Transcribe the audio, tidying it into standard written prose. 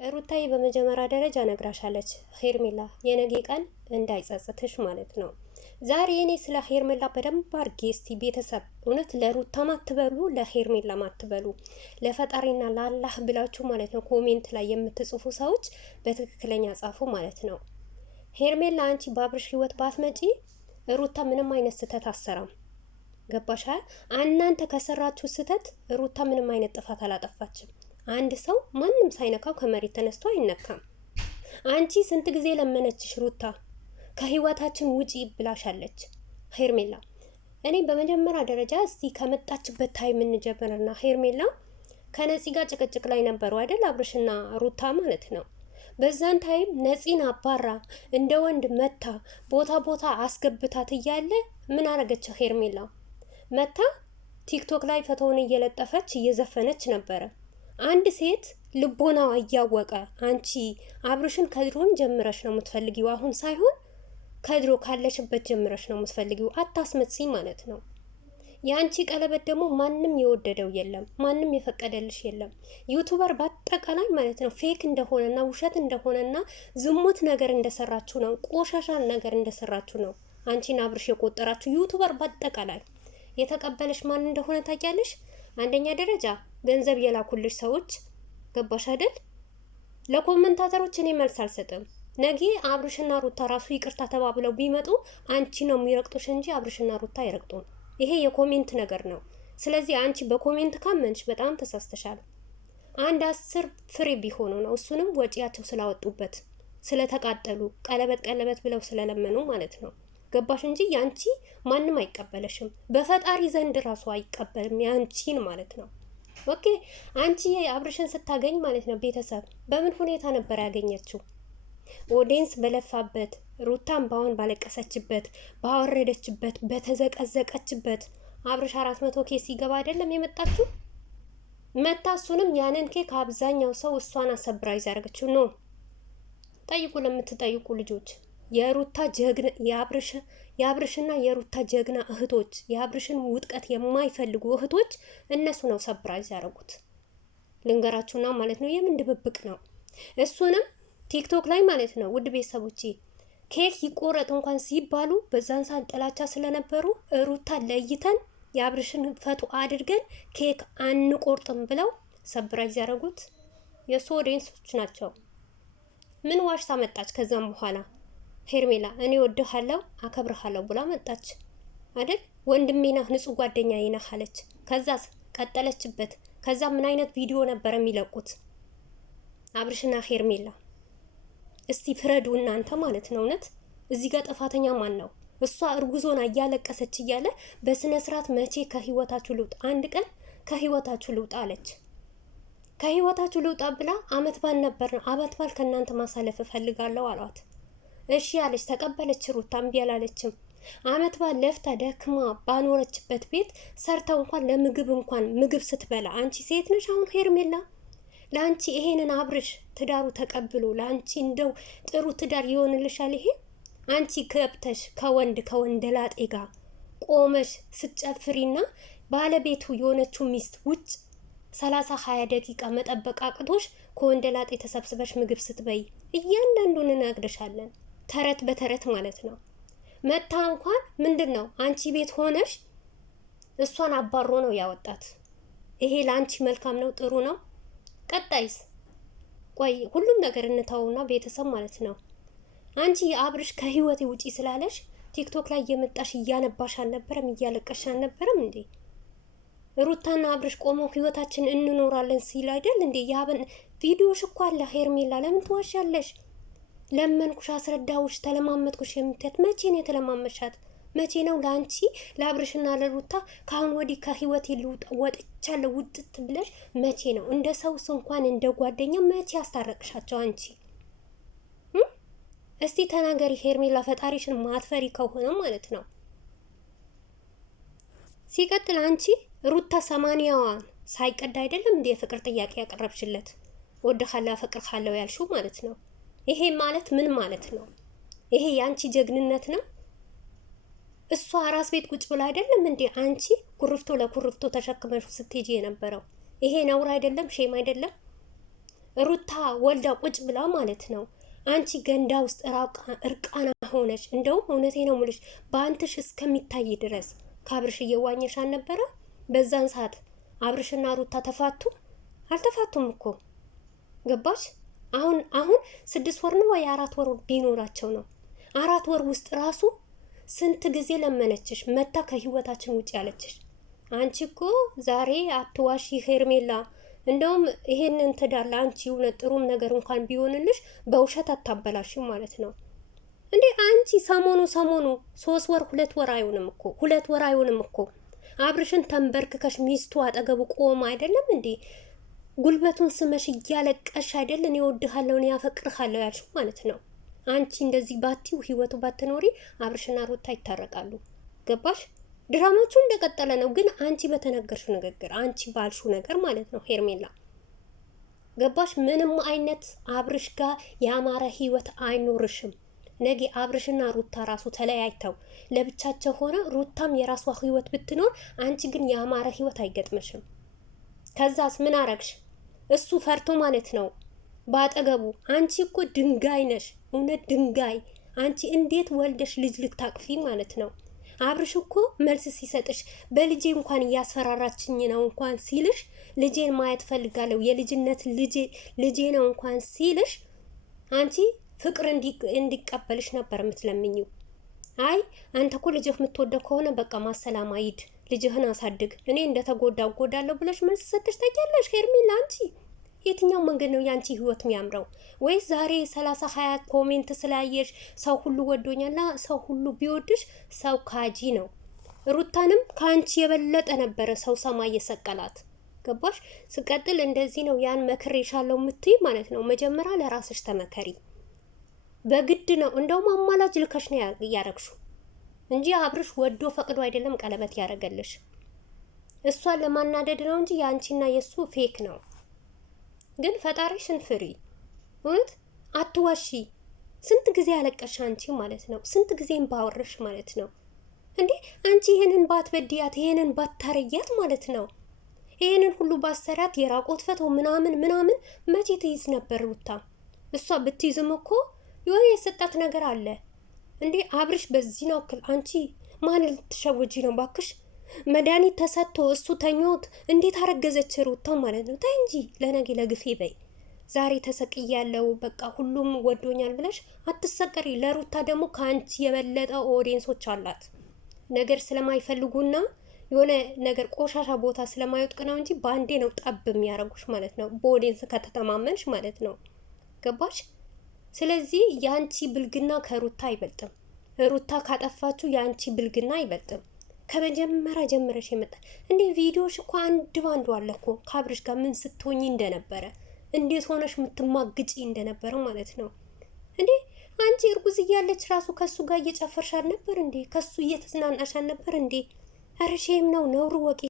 ሩታዬ በመጀመሪያ ደረጃ ነግራሻለች ሄርሜላ የነገ ቀን እንዳይጸጽትሽ ማለት ነው። ዛሬ እኔ ስለ ሄርሜላ በደንብ አድርጌ እስቲ ቤተሰብ እውነት ለሩታ ማትበሉ ለሄርሜላ ማትበሉ ለፈጣሪና ለአላህ ብላችሁ ማለት ነው ኮሜንት ላይ የምትጽፉ ሰዎች በትክክለኛ ጻፉ ማለት ነው። ሄርሜላ አንቺ በአብርሽ ህይወት ባትመጪ ሩታ ምንም አይነት ስህተት አሰራም። ገባሻል? እናንተ ከሰራችሁ ስህተት ሩታ ምንም አይነት ጥፋት አላጠፋችም። አንድ ሰው ማንም ሳይነካው ከመሬት ተነስቶ አይነካም። አንቺ ስንት ጊዜ ለመነችሽ ሩታ ከህይወታችን ውጪ ብላሻለች ሄርሜላ። እኔ በመጀመሪያ ደረጃ እስቲ ከመጣችበት ታይም እንጀምርና ሄርሜላ ከነፂ ጋር ጭቅጭቅ ላይ ነበሩ አይደል? አብርሽና ሩታ ማለት ነው። በዛን ታይም ነፂን አባራ እንደ ወንድ መታ ቦታ ቦታ አስገብታት እያለ ምን አረገችው ሄርሜላ? መታ ቲክቶክ ላይ ፎቶውን እየለጠፈች እየዘፈነች ነበረ። አንድ ሴት ልቦናዋ እያወቀ አንቺ አብርሽን ከድሮን ጀምረሽ ነው የምትፈልጊው፣ አሁን ሳይሆን ከድሮ ካለሽበት ጀምረሽ ነው የምትፈልጊው። አታስመስይ ማለት ነው። የአንቺ ቀለበት ደግሞ ማንም የወደደው የለም፣ ማንም የፈቀደልሽ የለም። ዩቱበር በአጠቃላይ ማለት ነው ፌክ እንደሆነና ውሸት እንደሆነና ዝሙት ነገር እንደሰራችሁ ነው፣ ቆሻሻን ነገር እንደሰራችሁ ነው አንቺን አብርሽ የቆጠራችሁ ዩቱበር በአጠቃላይ። የተቀበለሽ ማን እንደሆነ ታውቂያለሽ? አንደኛ ደረጃ ገንዘብ የላኩልሽ ሰዎች ገባሽ አይደል? ለኮመንታተሮች እኔ መልስ አልሰጥም። ነገ አብርሽና ሩታ ራሱ ይቅርታ ተባብለው ቢመጡ አንቺ ነው የሚረቅጡሽ እንጂ አብርሽና ሩታ አይረቅጡም። ይሄ የኮሜንት ነገር ነው። ስለዚህ አንቺ በኮሜንት ካመንሽ በጣም ተሳስተሻል። አንድ 10 ፍሬ ቢሆኑ ነው፣ እሱንም ወጪያቸው ስላወጡበት ስለተቃጠሉ ቀለበት ብለው ስለለመኑ ማለት ነው። ገባሽ እንጂ ያንቺ ማንም አይቀበለሽም። በፈጣሪ ዘንድ ራሱ አይቀበልም ያንቺን ማለት ነው። ኦኬ አንቺ አብርሽን ስታገኝ ማለት ነው ቤተሰብ በምን ሁኔታ ነበር ያገኘችው? ኦዲየንስ በለፋበት፣ ሩታን ባውን ባለቀሰችበት፣ ባወረደችበት፣ በተዘቀዘቀችበት አብርሽ 400 ኬስ ሲገባ አይደለም የመጣችው መታ። እሱንም ያንን ኬክ አብዛኛው ሰው እሷን አሰብራይዝ ያደርገችው ነው። ጠይቁ ለምትጠይቁ ልጆች የሩታ ጀግና የአብርሽና የሩታ ጀግና እህቶች የአብርሽን ውጥቀት የማይፈልጉ እህቶች እነሱ ነው ሰብራይዝ ያደረጉት። ልንገራችሁና ማለት ነው የምን ድብብቅ ነው። እሱንም ቲክቶክ ላይ ማለት ነው ውድ ቤተሰቦቼ ኬክ ይቆረጥ እንኳን ሲባሉ በዛን ሰዓት ጥላቻ ስለነበሩ ሩታ ለይተን የአብርሽን ፈቶ አድርገን ኬክ አንቆርጥም ብለው ሰብራይዝ ያደረጉት የሱ ኦዲየንሶች ናቸው። ምን ዋሽታ መጣች ከዛም በኋላ ሄርሜላ እኔ ወድሃለሁ አከብርሃለሁ ብላ መጣች አይደል? ወንድሜ ነህ ንጹህ ጓደኛዬ ነህ አለች። ከዛስ ቀጠለችበት። ከዛ ምን አይነት ቪዲዮ ነበር የሚለቁት አብርሽና ሄርሜላ? እስቲ ፍረዱ እናንተ ማለት ነው። እውነት እዚህ ጋር ጥፋተኛ ማን ነው? እሷ እርጉዞና እያለቀሰች እያለ በስነ ስርዓት መቼ ከህይወታችሁ ልውጣ፣ አንድ ቀን ከህይወታችሁ ልውጣ አለች። ከህይወታችሁ ልውጣ ብላ አመት ባል ነበር አመት ባል ከእናንተ ማሳለፍ እፈልጋለሁ አሏት። እሺ ያለች ተቀበለች። ሩታ እምቢ አላለችም። አመት ባል ለፍታ ደክማ ባኖረችበት ቤት ሰርተው እንኳን ለምግብ እንኳን ምግብ ስትበላ አንቺ ሴት ነሽ አሁን ሄርሜላ? ለአንቺ ይሄንን አብርሽ ትዳሩ ተቀብሎ ለአንቺ እንደው ጥሩ ትዳር ይሆንልሻል ይሄ? አንቺ ገብተሽ ከወንድ ላጤ ጋር ቆመሽ ስትጨፍሪና ባለቤቱ የሆነችው ሚስት ውጭ 30-20 ደቂቃ መጠበቅ አቅቶሽ ከወንድ ላጤ ተሰብስበሽ ምግብ ስትበይ እያንዳንዱን እናግርሻለን። ተረት በተረት ማለት ነው። መታ እንኳን ምንድን ነው አንቺ ቤት ሆነሽ እሷን አባሮ ነው ያወጣት። ይሄ ለአንቺ መልካም ነው? ጥሩ ነው? ቀጣይስ? ቆይ ሁሉም ነገር እንታውና ቤተሰብ ማለት ነው። አንቺ የአብርሽ ከህይወቴ ውጪ ስላለሽ ቲክቶክ ላይ እየመጣሽ እያነባሽ አልነበረም? እያለቀሽ አልነበረም እንዴ? ሩታና አብርሽ ቆመው ህይወታችን እንኖራለን ሲል አይደል እንዴ? ያበን ቪዲዮሽ እኮ አለ ሄርሜላ። ለምን ትዋሻለሽ? ለመንኩሽ፣ አስረዳውሽ፣ ተለማመጥኩሽ የምትት መቼ ነው የተለማመሻት? መቼ ነው ለአንቺ ለአብርሽና ለሩታ ካሁን ወዲህ ከህይወት ወጥቻለሁ ውጥት ብለሽ መቼ ነው? እንደ ሰውስ እንኳን እንደ ጓደኛ መቼ ያስታረቅሻቸው አንቺ? እስቲ ተናገሪ ሄርሜላ፣ ፈጣሪሽን ማትፈሪ ከሆነ ማለት ነው። ሲቀጥል አንቺ ሩታ 80ዋን ሳይቀዳ አይደለም እንደ የፍቅር ጥያቄ ያቀረብሽለት ወድሃለሁ አፈቅርሃለሁ ያልሽው ማለት ነው። ይሄ ማለት ምን ማለት ነው? ይሄ ያንቺ ጀግንነት ነው? እሷ አራስ ቤት ቁጭ ብላ አይደለም እንዴ አንቺ ኩርፍቶ ለኩርፍቶ ተሸክመሽ ስትሄጂ የነበረው? ይሄ ነውር አይደለም? ሼም አይደለም? ሩታ ወልዳ ቁጭ ብላ ማለት ነው። አንቺ ገንዳ ውስጥ እርቃና ሆነች። እንደውም እውነቴ ነው ሙልሽ በአንትሽ እስከሚታይ ድረስ ከአብርሽ እየዋኘሽ አልነበረ? በዛን ሰዓት አብርሽና ሩታ ተፋቱ? አልተፋቱም እኮ ገባሽ? አሁን 6 ወር ነው ወይ 4 ወር ቢኖራቸው ነው። 4 ወር ውስጥ ራሱ ስንት ጊዜ ለመነችሽ መታ ከህይወታችን ውጭ ያለችሽ። አንቺ እኮ ዛሬ አትዋሺ ሄርሜላ። እንደውም ይሄንን ትዳር ለአንቺ እውነት ጥሩም ነገር እንኳን ቢሆንልሽ በውሸት አታበላሽም ማለት ነው እንዴ። አንቺ ሰሞኑ 3 ወር 2 ወር አይሆንም እኮ 2 ወር አይሆንም እኮ አብርሽን ተንበርክከሽ ሚስቱ አጠገቡ ቆም አይደለም እንዴ ጉልበቱን ስመሽ እያለቀሽ አይደል እኔ እወድሃለሁ እኔ ያፈቅርሃለሁ ያልሽው ማለት ነው። አንቺ እንደዚህ ባቲው ህይወቱ ባትኖሪ አብርሽና ሩታ ይታረቃሉ። ገባሽ? ድራማችሁ እንደቀጠለ ነው። ግን አንቺ በተነገርሽው ንግግር አንቺ ባልሽው ነገር ማለት ነው ሄርሜላ ገባሽ? ምንም አይነት አብርሽ ጋር ያማረ ህይወት አይኖርሽም። ነገ አብርሽና ሩታ ራሱ ተለያይተው ለብቻቸው ሆነ ሩታም የራሷ ህይወት ብትኖር አንቺ ግን ያማረ ህይወት አይገጥምሽም። ከዛስ ምን አረግሽ? እሱ ፈርቶ ማለት ነው ባጠገቡ። አንቺ እኮ ድንጋይ ነሽ፣ እውነት ድንጋይ። አንቺ እንዴት ወልደሽ ልጅ ልታቅፊ ማለት ነው? አብርሽ እኮ መልስ ሲሰጥሽ በልጄ እንኳን እያስፈራራችኝ ነው እንኳን ሲልሽ ልጄን ማየት ፈልጋለሁ የልጅነት ልጄ ነው እንኳን ሲልሽ አንቺ ፍቅር እንዲቀበልሽ ነበር የምትለምኝው። አይ አንተ እኮ ልጅህ የምትወደው ከሆነ በቃ ማሰላማ ሂድ ልጅህን አሳድግ፣ እኔ እንደተጎዳ እጎዳለሁ ብለሽ መልስ ሰጥሽ ታውቂያለሽ ሄርሜላ? አንቺ የትኛው መንገድ ነው ያንቺ ህይወት የሚያምረው? ወይስ ዛሬ 30-20 ኮሜንት ስላየሽ ሰው ሁሉ ወዶኛላ? ሰው ሁሉ ቢወድሽ ሰው ካጂ ነው። ሩታንም ከአንቺ የበለጠ ነበረ ሰው ሰማይ የሰቀላት። ገባሽ? ስቀጥል እንደዚህ ነው ያን መክሬሻለሁ የምትይ ማለት ነው። መጀመሪያ ለራስሽ ተመከሪ። በግድ ነው እንደውም አማላጅ ልከሽ ነው ያረግሽው እንጂ አብርሽ ወዶ ፈቅዶ አይደለም ቀለበት ያደረገልሽ። እሷን ለማናደድ ነው እንጂ ያንቺና የሱ ፌክ ነው። ግን ፈጣሪሽን ፍሪ። እውነት አትዋሺ። ስንት ጊዜ ያለቀሽ አንቺ ማለት ነው። ስንት ጊዜም ባወረሽ ማለት ነው እንዴ። አንቺ ይሄንን ባትበድያት ይሄንን ባታረያት ማለት ነው ይሄንን ሁሉ ባሰራት የራቆት ፈቶ ምናምን መቼ ትይዝ ነበር ሩታ? እሷ ብትይዝም እኮ የሆነ የሰጣት ነገር አለ እንዴ። አብርሽ በዚህ ነው አክል አንቺ ማን ልትሸወጂ ነው ባክሽ? መድኃኒት ተሰጥቶ እሱ ተኞት እንዴት አረገዘች ሩታ ማለት ነው? ታይ እንጂ ለነገ ለግፌ በይ። ዛሬ ተሰቅያለሁ በቃ ሁሉም ወዶኛል ብለሽ አትሰቀሪ። ለሩታ ደግሞ ከአንቺ የበለጠ ኦዲየንሶች አላት። ነገር ስለማይፈልጉና የሆነ ነገር ቆሻሻ ቦታ ስለማይወጥቅ ነው እንጂ በአንዴ ነው ጠብ የሚያረጉሽ ማለት ነው። በኦዲየንስ ከተተማመንሽ ማለት ነው። ገባሽ? ስለዚህ የአንቺ ብልግና ከሩታ አይበልጥም። ሩታ ካጠፋችሁ የአንቺ ብልግና አይበልጥም። ከመጀመሪያ ጀምረሽ የመጣ እንዴ ቪዲዮሽ እኮ አንድ ባንዱ አለ እኮ ከአብርሽ ጋር ምን ስትሆኚ እንደነበረ እንዴት ሆነሽ የምትማግጪ እንደነበረ ማለት ነው እንዴ። አንቺ እርጉዝ እያለች ራሱ ከሱ ጋር እየጨፈርሽ አልነበር እንዴ? ከሱ እየተዝናናሽ አልነበር እንዴ? ኧረ ሼም ነው ነውር ወቂ